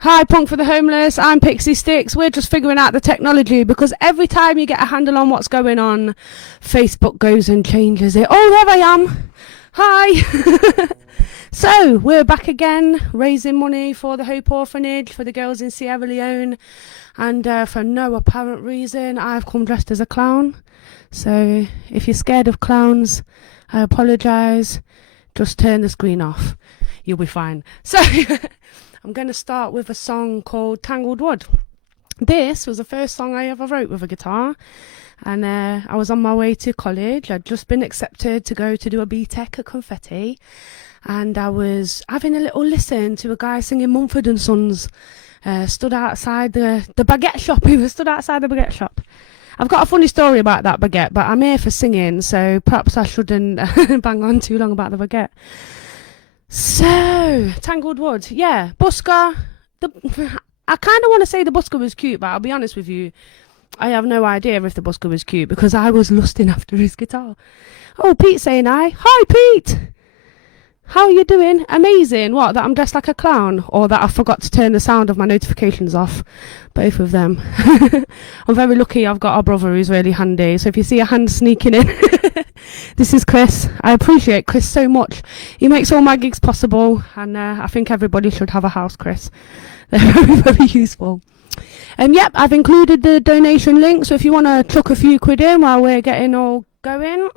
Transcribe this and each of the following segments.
Hi, Punk for the Homeless. I'm Pixie Styx. We're just figuring out the technology because every time you get a handle on what's going on, Facebook goes and changes it. Oh, there I am. Hi. So, we're back again, raising money for the Hope Orphanage for the girls in Sierra Leone. And for no apparent reason, I've come dressed as a clown. So, if you're scared of clowns, I apologise. Just turn the screen off. You'll be fine. So, I'm going to start with a song called Tangled Wood. This was the first song I ever wrote with a guitar. And I was on my way to college. I'd just been accepted to go to do a BTEC at Confetti. And I was having a little listen to a guy singing Mumford and Sons. Stood outside the baguette shop. He was stood outside the baguette shop. I've got a funny story about that baguette, but I'm here for singing, so perhaps I shouldn't bang on too long about the baguette. So, Tangled Wood. Yeah, Busker. I kind of want to say the Busker was cute, but I'll be honest with you, I have no idea if the Busker was cute because I was lusting after his guitar. Oh, Pete's saying hi. Hi, Pete! How are you doing? Amazing. What, that I'm dressed like a clown? Or that I forgot to turn the sound of my notifications off? Both of them. I'm very lucky I've got a brother who's really handy. So if you see a hand sneaking in, this is Chris. I appreciate Chris so much. He makes all my gigs possible. And I think everybody should have a house, Chris. They're very, very useful. Yep, I've included the donation link. So if you want to chuck a few quid in while we're getting all going.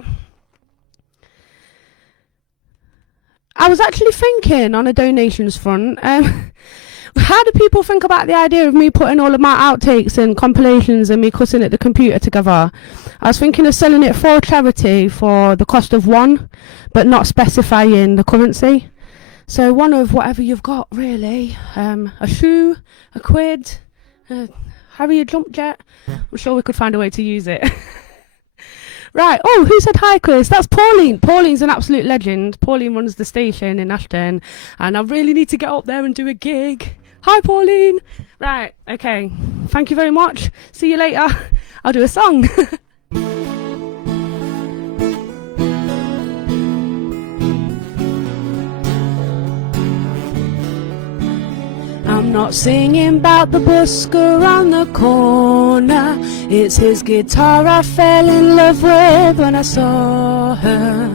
I was actually thinking on a donations front, how do people think about the idea of me putting all of my outtakes and compilations and me cussing at the computer together? I was thinking of selling it for charity for the cost of one, but not specifying the currency. So one of whatever you've got, really. A shoe, a quid, Harrier jump jet. I'm sure we could find a way to use it. Right, oh, who said hi, Chris? That's Pauline. Pauline's an absolute legend. Pauline runs the station in Ashton, and I really need to get up there and do a gig. Hi, Pauline. Right, okay. Thank you very much. See you later. I'll do a song. I'm not singing about the busker on the corner. It's his guitar I fell in love with when I saw her.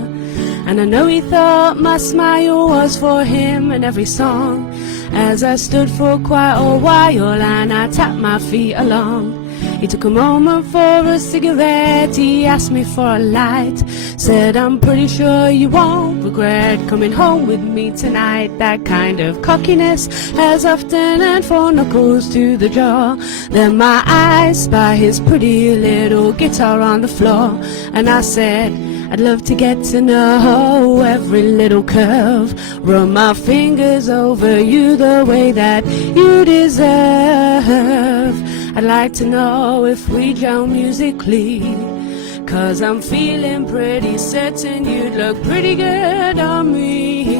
And I know he thought my smile was for him in every song. As I stood for quite a while and I tapped my feet along. He took a moment for a cigarette, he asked me for a light. Said, I'm pretty sure you won't regret coming home with me tonight. That kind of cockiness has often earned 4 knuckles to the jaw. Then my eyes spy his pretty little guitar on the floor. And I said, I'd love to get to know every little curve. Run my fingers over you the way that you deserve. I'd like to know if we gel musically, 'cause I'm feeling pretty certain you'd look pretty good on me.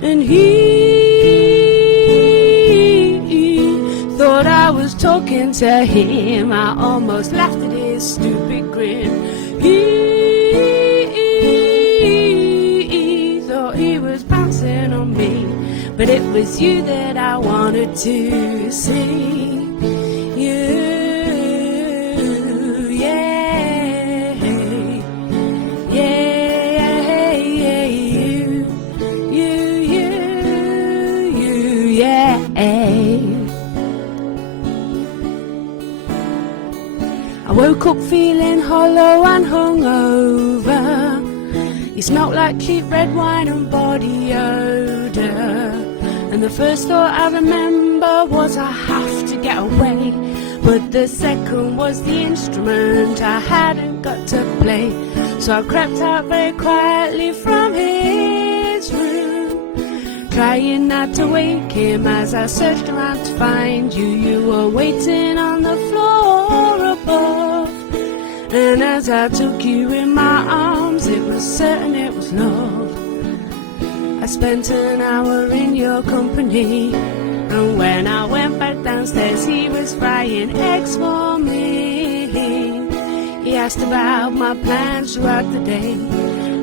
And he thought I was talking to him. I almost laughed at his stupid grin. He thought he was bouncing on me, but it was you that I wanted to see. You, yeah, yeah, you, yeah. I woke up feeling hollow and hungover. You smelt like cheap red wine and body odor. And the first thought I remember was I have to get away. But the second was the instrument I hadn't got to play. So I crept out very quietly from his room, trying not to wake him as I searched around to find you. You were waiting on the floor above. And as I took you in my arms, it was certain it was love. I spent an hour in your company, and when I went back downstairs, he was frying eggs for me. He asked about my plans throughout the day.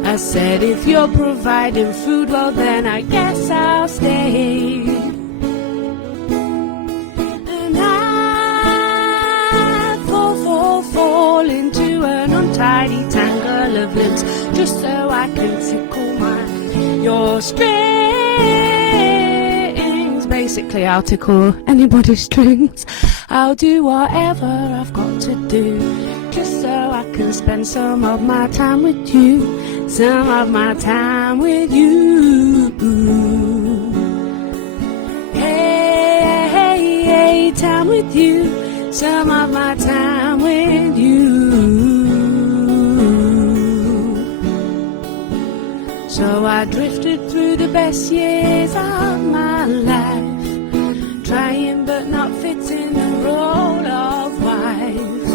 I I said, if you're providing food, well then I guess I'll stay. And I fall into an untidy tangle of limbs, just so I can tickle your strings. Basically, I'll tickle anybody's strings. I'll do whatever I've got to do, just so I can spend some of my time with you. Some of my time with you. Hey, hey, hey, time with you. Some of my time with you. So I drifted through the best years of my life, trying but not fitting the role of wife.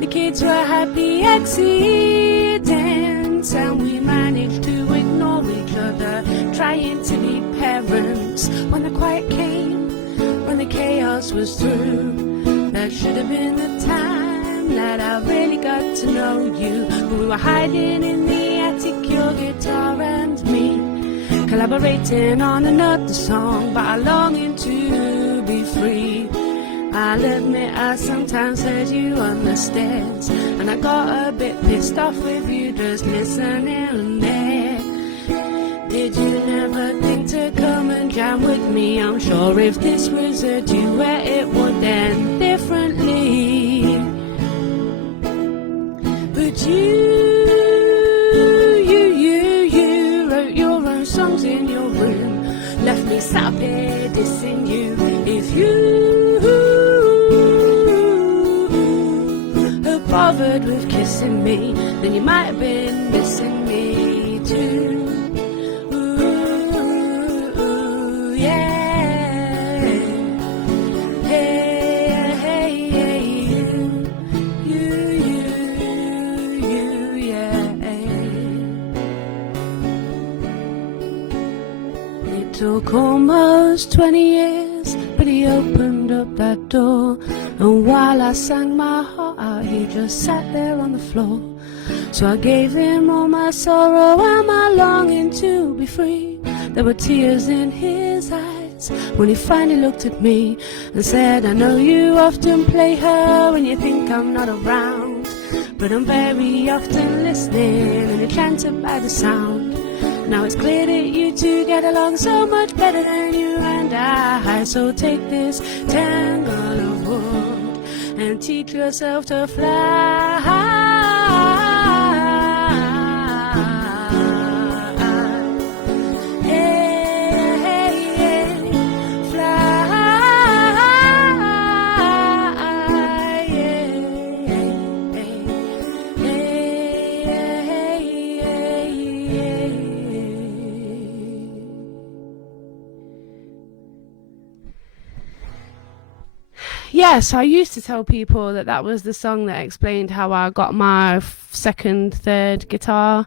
The kids were happy accidents, and we managed to ignore each other, trying to be parents. When the quiet came, when the chaos was through, that should have been the time that I really got to know you. But we were hiding in the attic, your guitar and me, collaborating on another song, but I longing to be free. I'll admit I sometimes heard you on the stairs, and I got a bit pissed off with you just listening there. Did you never think to come and jam with me? I'm sure if this was a duet it would end differently. But you wrote your own songs in your room, left me sat up here dissing you. If you had bothered with kissing me, then you might have been missing me too. Ooh, yeah. Hey, hey, hey, you, yeah. It took almost 20 years, but he opened up that door, and while I sang my heart out, he just sat there on the floor. So I gave him all my sorrow and my longing to be free. There were tears in his eyes when he finally looked at me and said, I know you often play her when you think I'm not around, but I'm very often listening and enchanted by the sound. Now it's clear that you two get along so much better than you and I. So take this tangle of wood and teach yourself to fly. Yes, I used to tell people that that was the song that explained how I got my second, third guitar.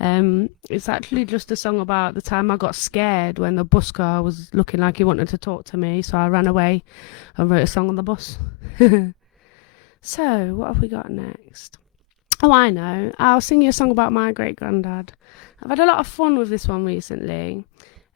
It's actually just a song about the time I got scared when the bus car was looking like he wanted to talk to me, so I ran away and wrote a song on the bus. So, what have we got next? Oh, I know. I'll sing you a song about my great-granddad. I've had a lot of fun with this one recently.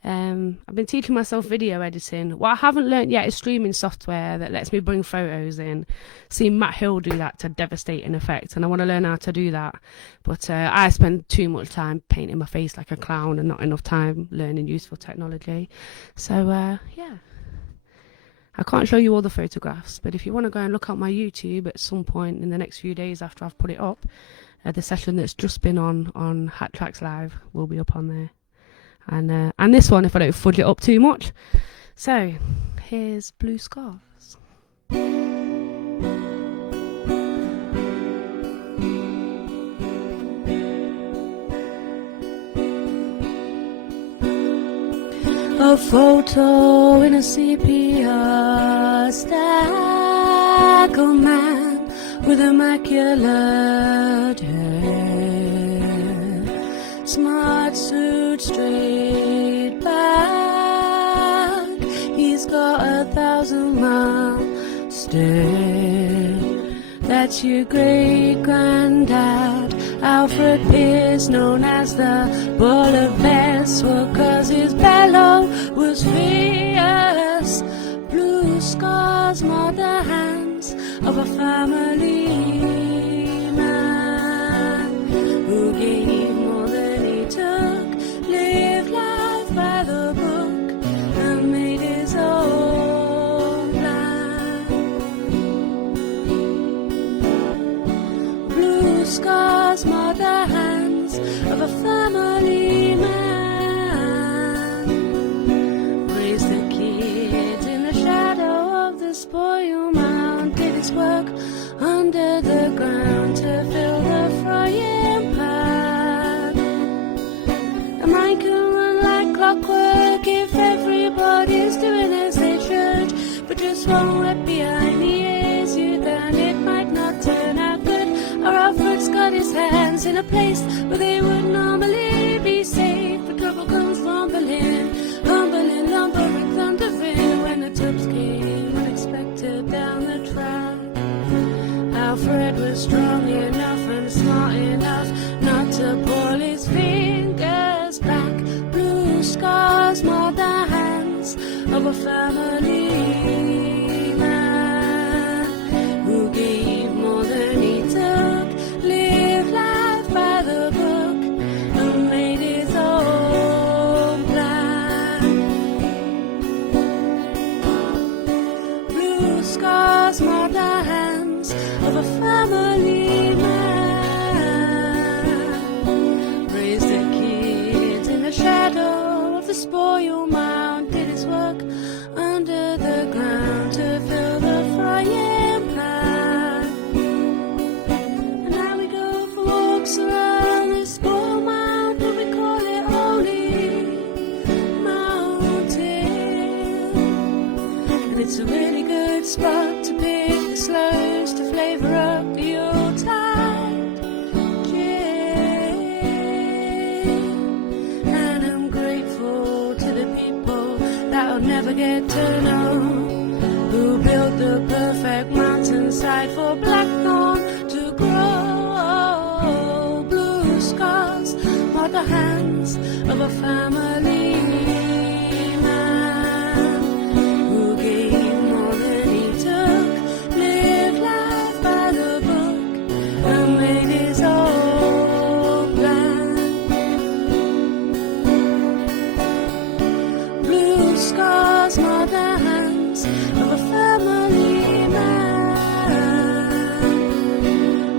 I've been teaching myself video editing. What I haven't learnt yet is streaming software that lets me bring photos in. Seen Matt Hill do that to devastating effect, and I want to learn how to do that. But I spend too much time painting my face like a clown and not enough time learning useful technology. So, yeah. I can't show you all the photographs, but if you want to go and look at my YouTube at some point in the next few days after I've put it up, the session that's just been on Hat Tracks Live will be up on there. And this one, if I don't fudge it up too much. So, here's Blue Scarves. A photo in a sepia stack, a man with immaculate hair, smart suit straight back, he's got 1,000-mile stare. That's your great granddad, Alfred Pierce, known as the Bull of Bestwood, 'cause his bellow was fierce. Blue scars marred the hands of a family man who gave more than he took, lived life by the book, and made his own plan. Blue scars marred the hands of a family man. Raised the kids in the shadow of the spoil mound, did his work under the ground to fill the frying pan. The mind can run like clockwork if everybody's doing as they should, but just one wet behind the ears you, then it might not turn out good. Or Alfred's got his hands in a place where they would normally be safe, but trouble comes rumbling, humbling, lumbering, thundering when the tubs came unexpected down the track. Alfred was strong enough and smart enough not to pull his fingers back. Blue scars marred the hands of a family man who gave more than he took, lived life by the book, and made his own plan. Blue scars marred the hands of a family man. Raised the kids in the shadow of the spoil mound, did his work under the ground to fill the frying pan. And now we go for walks around this spoil mound, but we call it Holy Mountain. And it's a really good spot to pick the slows to flavour up the Yuletide gin. And I'm grateful to the people that I'll never get to know, who built the perfect mountainside for blackthorn to grow. Blue scars marred the hands of a family man who gave more than he took, lived life by the book, and made his own plan. Blue scars marred the hands of a family man.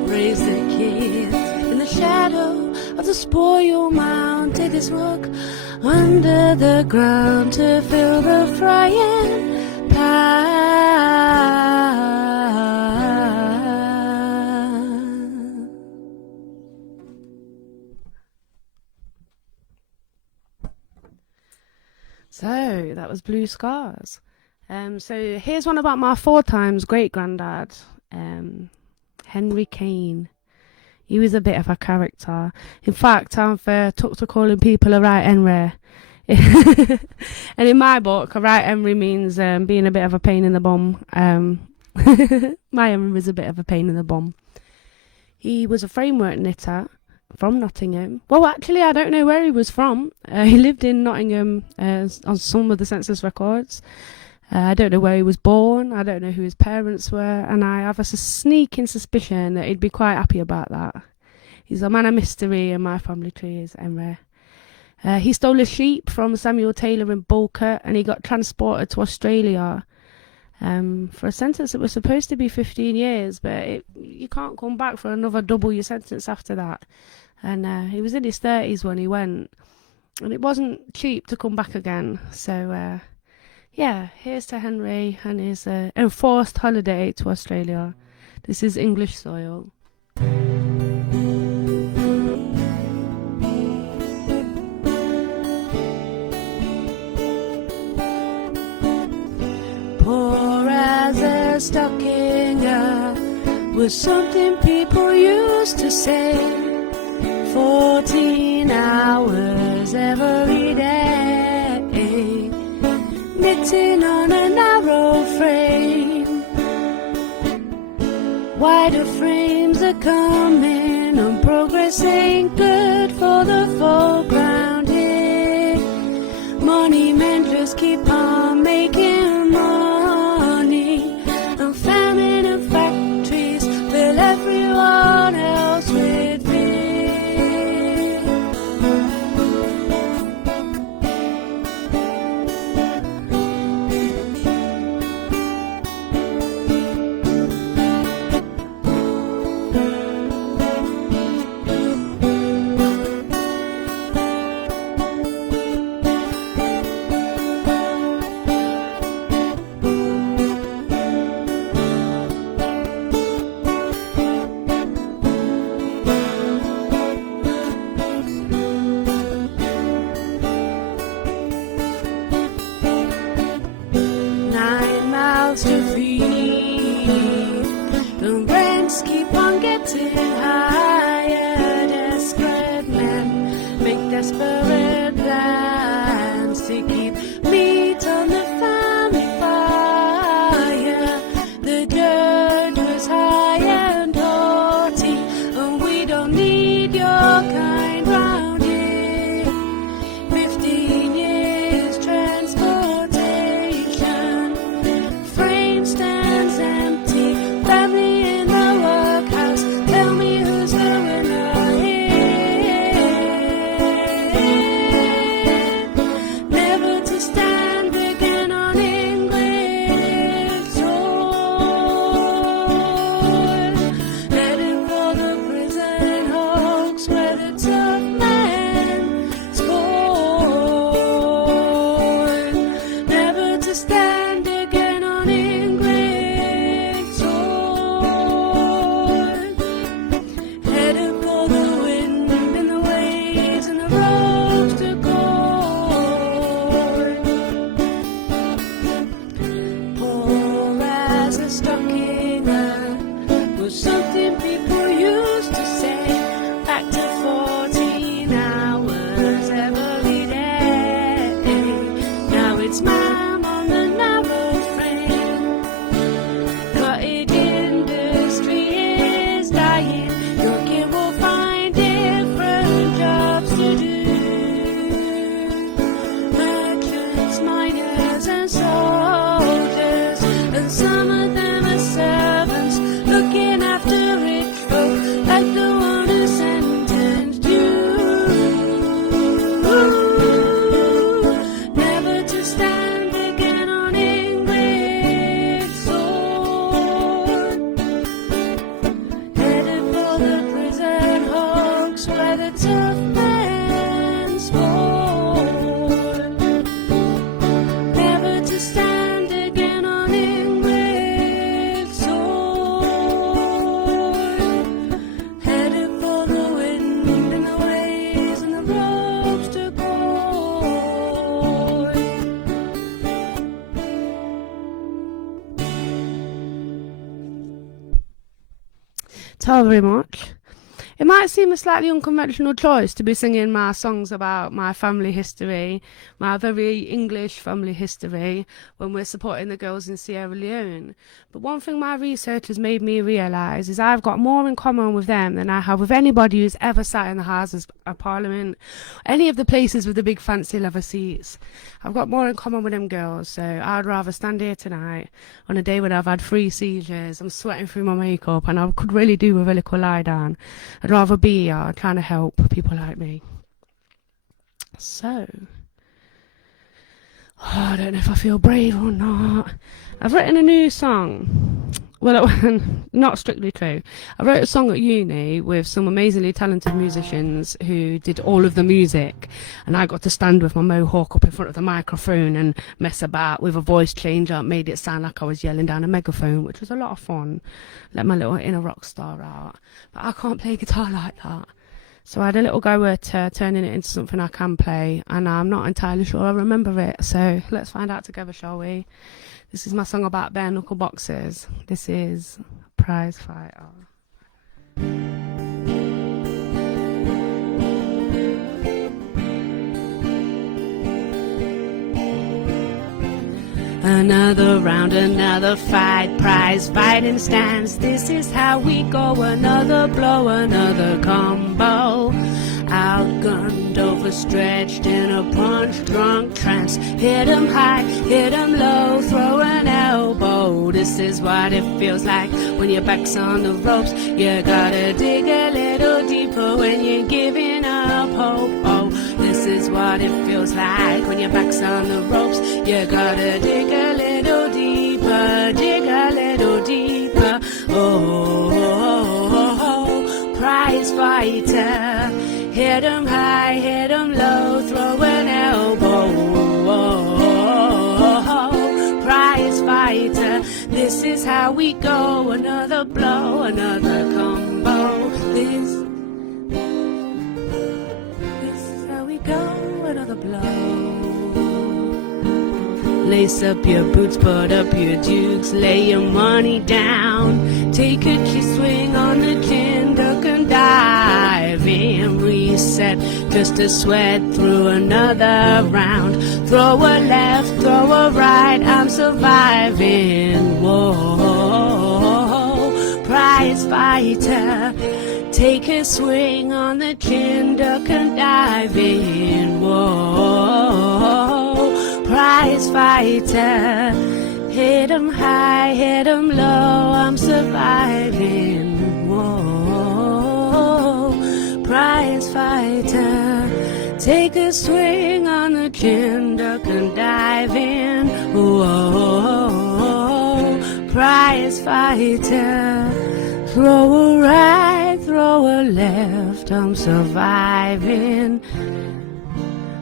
Raised the kids in the shadow of the spoil mound, did his work under the ground to fill the frying pan. So that was Blue Scars. So here's one about my 4 times great granddad, Henry Kane. He was a bit of a character. In fact, I've took to calling people a right Henry. And in my book, a right Henry means being a bit of a pain in the bum. My Henry was a bit of a pain in the bum. He was a framework knitter from Nottingham. Well, actually, I don't know where he was from. He lived in Nottingham on some of the census records. I don't know where he was born. I don't know who his parents were. And I have a sneaking suspicion that he'd be quite happy about that. He's a man of mystery, and my family tree is Henry. He stole a sheep from Samuel Taylor in Bulker, and he got transported to Australia for a sentence that was supposed to be 15 years, but you can't come back for another double your sentence after that. And he was in his 30s when he went, and it wasn't cheap to come back again. So, yeah, here's to Henry and his enforced holiday to Australia. This is English soil. Poor as a stocking was something people used to say. 14 hours every day, knitting on a narrow frame. Wider frames are coming and progress this ain't good for the folk round here. Money men just keep on making money, and famine and factories fill everyone else with fear. 9 mouths to feed, the rents keep on getting higher. Desperate men make desperate plans to keep meat on the family fire. The dirt was high and haughty, and we don't need your kind round here. 15 years transportation, frame stands empty, family in the workhouse. Tell me who's the winner here? Never to stand again on English soil. Headed for the prison hulks where the tough men scorn. Never to stand again on English soil. Headed for the wind and the waves and the roads to gold. Poor as a stockinger was something people used to say. Back to 14 hours every day. Now it's ma'am on the narrow frame. Cottage industry is dying. Your kid will find different jobs to do. Merchants, miners and soldiers, and some of them are servants looking after rich folk like the one who sentenced you. Never to stand again on English soil. Headed for the prison hulks where the tough men spawn. Never to stand again on English soil. Headed for the wind and the waves and the roads to gold. Thank you very much. It might seem a slightly unconventional choice to be singing my songs about my family history, my very English family history, when we're supporting the girls in Sierra Leone. But one thing my research has made me realise is I've got more in common with them than I have with anybody who's ever sat in the Houses of Parliament, any of the places with the big fancy leather seats. I've got more in common with them girls, so I'd rather stand here tonight on a day when I've had 3 seizures, I'm sweating through my makeup, and I could really do with a little lie down. I'd rather be here trying to help people like me. So, I don't know if I feel brave or not. I've written a new song. Well, not strictly true. I wrote a song at uni with some amazingly talented musicians who did all of the music, and I got to stand with my mohawk up in front of the microphone and mess about with a voice changer, made it sound like I was yelling down a megaphone, which was a lot of fun. Let my little inner rock star out. But I can't play guitar like that. So I had a little go at turning it into something I can play, and I'm not entirely sure I remember it. So let's find out together, shall we? This is my song about bare knuckle boxers. This is Prize Fighter. Another round, another fight, prize fighting stance. This is how we go, another blow, another combo. Outgunned, overstretched in a punch-drunk trance. Hit 'em high, hit 'em low, throw an elbow. This is what it feels like when your back's on the ropes. You gotta dig a little deeper when you're giving up hope. Oh, this is what it feels like when your back's on the ropes. You gotta dig a little deeper, dig a little deeper. Oh, oh, oh, oh. Prize fighter. Hit 'em high, hit 'em low, throw an elbow. Oh, oh, oh. Prize fighter. This is how we go. Another blow, another combo. This is how we go. Another blow. Lace up your boots, put up your dukes, lay your money down. Take a key swing on the chin, duck and dive in. Reset, just a sweat through another round. Throw a left, throw a right, I'm surviving. Whoa, prize fighter. Take a swing on the chin, duck and dive in. Whoa, prize fighter. Hit 'em high, hit 'em low, I'm surviving. Whoa, prize fighter. Take a swing on the chin, duck and dive in. Whoa, prize fighter. Throw a right, throw a left, I'm surviving.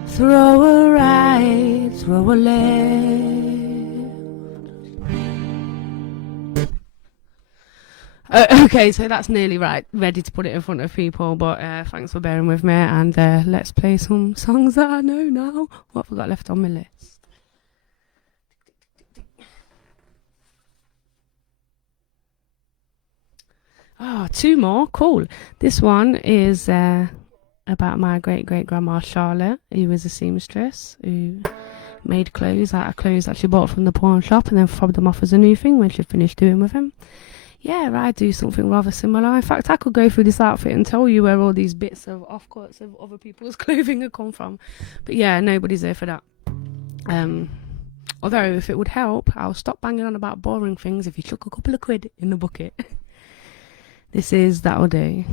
Throw a right, throw a left. Okay, so that's nearly right. Ready to put it in front of people, but thanks for bearing with me, and let's play some songs that I know now. What have I got left on my list? Oh, two more. Cool. This one is about my great-great-grandma Charlotte, who was a seamstress, who made clothes out of clothes that she bought from the pawn shop and then fobbed them off as a new thing when she finished doing with them. Yeah, I do something rather similar. In fact, I could go through this outfit and tell you where all these bits of offcuts of other people's clothing have come from. But yeah, nobody's there for that. Although, if it would help, I'll stop banging on about boring things if you chuck a couple of quid in the bucket. This is That'll Do.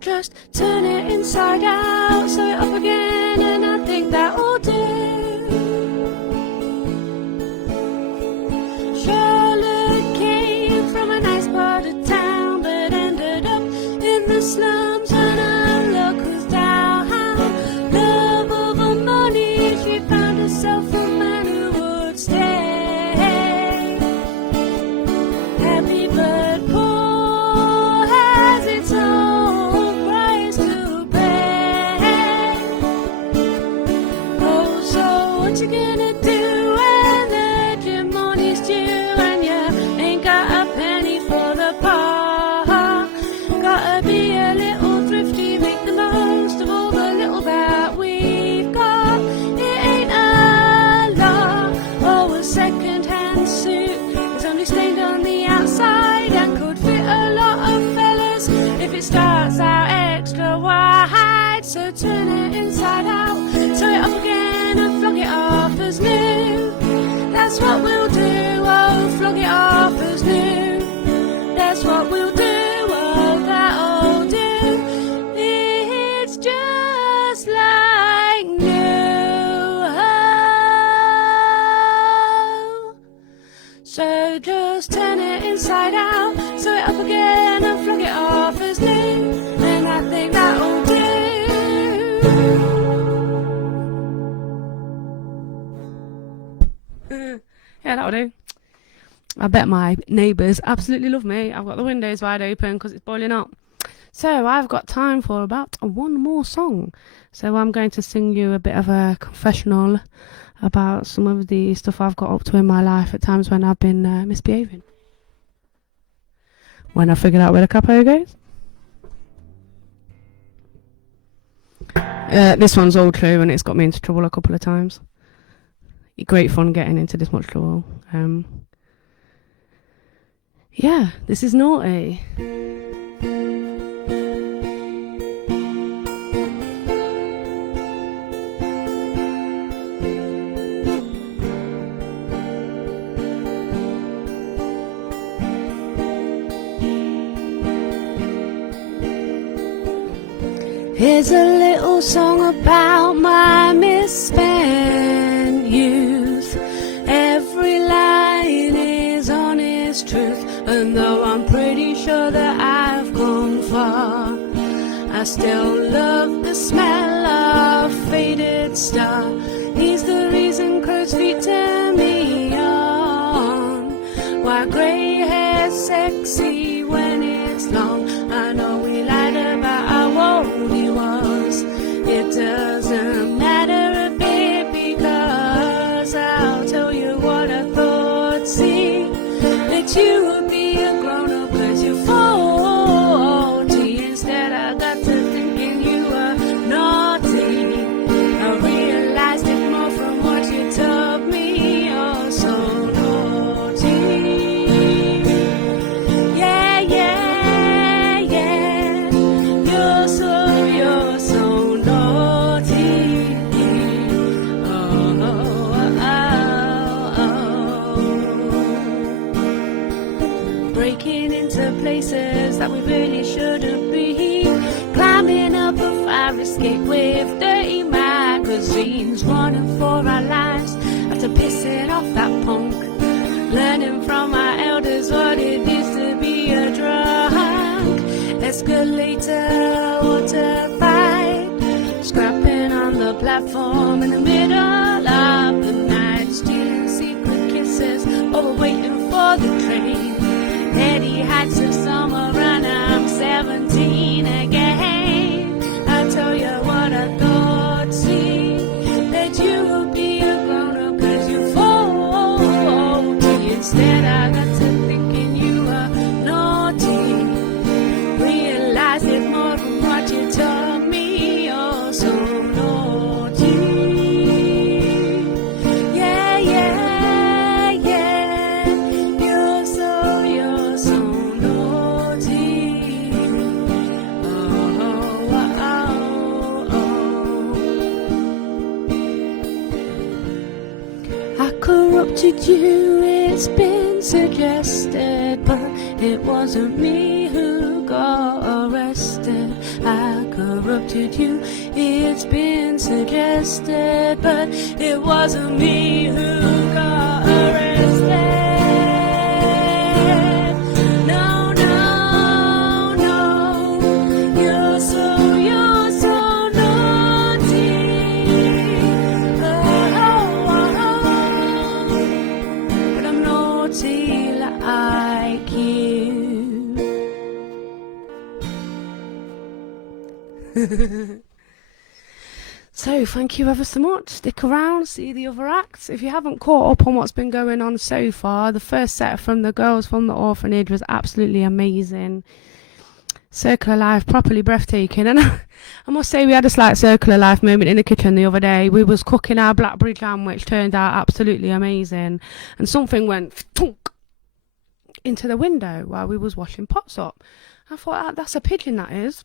Just turn it inside out, sew it up again, and I think that will do. Charlotte came from a nice part of town, but ended up in the slums when her luck was down. Love over money, she found herself a man who would stay. Happy but poor has its own. What you gonna do when the gym money's due and you ain't got a penny for the park? Gotta be a little it starts out extra wide, so turn it inside out, sew it up again and flog it off as new. That's what we'll do, oh, flog it off as new. That's what we'll do, oh, that'll do. It's just like new. Oh. So just turn it inside out, sew it up again and flog it off as new. And I think that'll do. Yeah, that'll do. I bet my neighbours absolutely love me. I've got the windows wide open because it's boiling up. So I've got time for about one more song. So I'm going to sing you a bit of a confessional about some of the stuff I've got up to in my life at times when I've been misbehaving. When I figured out where the capo goes. This one's all true and it's got me into trouble a couple of times. Great fun getting into this much trouble. Yeah, this is naughty. Here's a little song about my misspent youth. Every line is honest truth, and though I'm pretty sure that I've gone far, I still love the smell of faded star. He's the reason crow's feet turn me on. Why grey hair's sexy when it's long. I know we lied about how old he was. It doesn't matter a bit because I'll tell you what I thought. See, that you would be a grown-up cause you're 40. Instead I got to thinking you were naughty. I realized it more from what you told me. You're so naughty. Yeah, yeah, yeah. You're so naughty. Oh, oh, oh, oh. Breaking into places that we really shouldn't be. Climbing up a fire escape with dirty magazines. Running for our lives after pissing off that punk. Learning from our elders what it is to be a drunk. Escalator, water fight. Scrapping on the platform in the middle of the night. Stealing secret kisses while we're waiting for the train. Heady heights of summer and I'm 17 again. I tell you what I thought, see, that you would be a grown-up cause you're 40. Instead I got to thinking you were naughty. Realized it more from what you told me. You're so naughty. Yeah, yeah, yeah. You're so naughty. Oh, oh, oh, oh. I corrupted you, it's been suggested, but it wasn't me who got arrested. I corrupted you, it's been suggested, but it wasn't me who got arrested. No, no, no, you're so naughty. Oh, oh, oh. But I'm naughty like you. So thank you ever so much. Stick around, see the other acts. If you haven't caught up on what's been going on so far, the first set from the girls from the orphanage was absolutely amazing. Circle of Life, properly breathtaking. And I must say we had a slight Circle of Life moment in the kitchen the other day. We was cooking our blackberry jam, which turned out absolutely amazing, and something went thunk into the window while we was washing pots up. I thought, that's a pigeon, that is.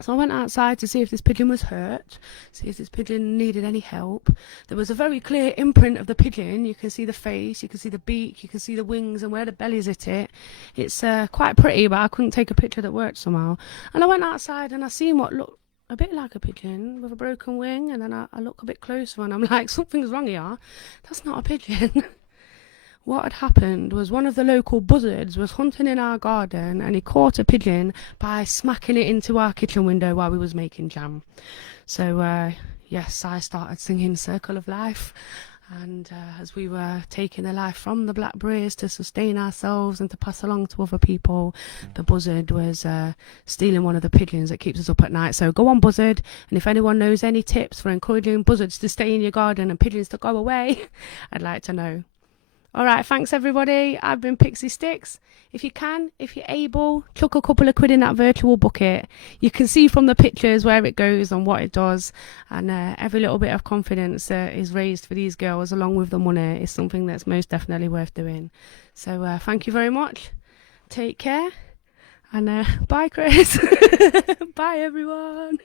So I went outside to see if this pigeon was hurt, see if this pigeon needed any help. There was a very clear imprint of the pigeon. You can see the face, you can see the beak, you can see the wings and where the belly's at it. It's quite pretty, but I couldn't take a picture that worked somehow. And I went outside and I seen what looked a bit like a pigeon with a broken wing, and then I look a bit closer and I'm like, something's wrong here. That's not a pigeon. What had happened was one of the local buzzards was hunting in our garden, and he caught a pigeon by smacking it into our kitchen window while we was making jam. So yes, I started singing Circle of Life, and as we were taking the life from the blackberries to sustain ourselves and to pass along to other people, the buzzard was stealing one of the pigeons that keeps us up at night. So go on, buzzard, and if anyone knows any tips for encouraging buzzards to stay in your garden and pigeons to go away, I'd like to know. All right, thanks everybody. I've been Pixie Styx. If you can, if you're able, chuck a couple of quid in that virtual bucket. You can see from the pictures where it goes and what it does, and every little bit of confidence is raised for these girls along with the money is something that's most definitely worth doing. So thank you very much. Take care, and bye, Chris. Bye, everyone.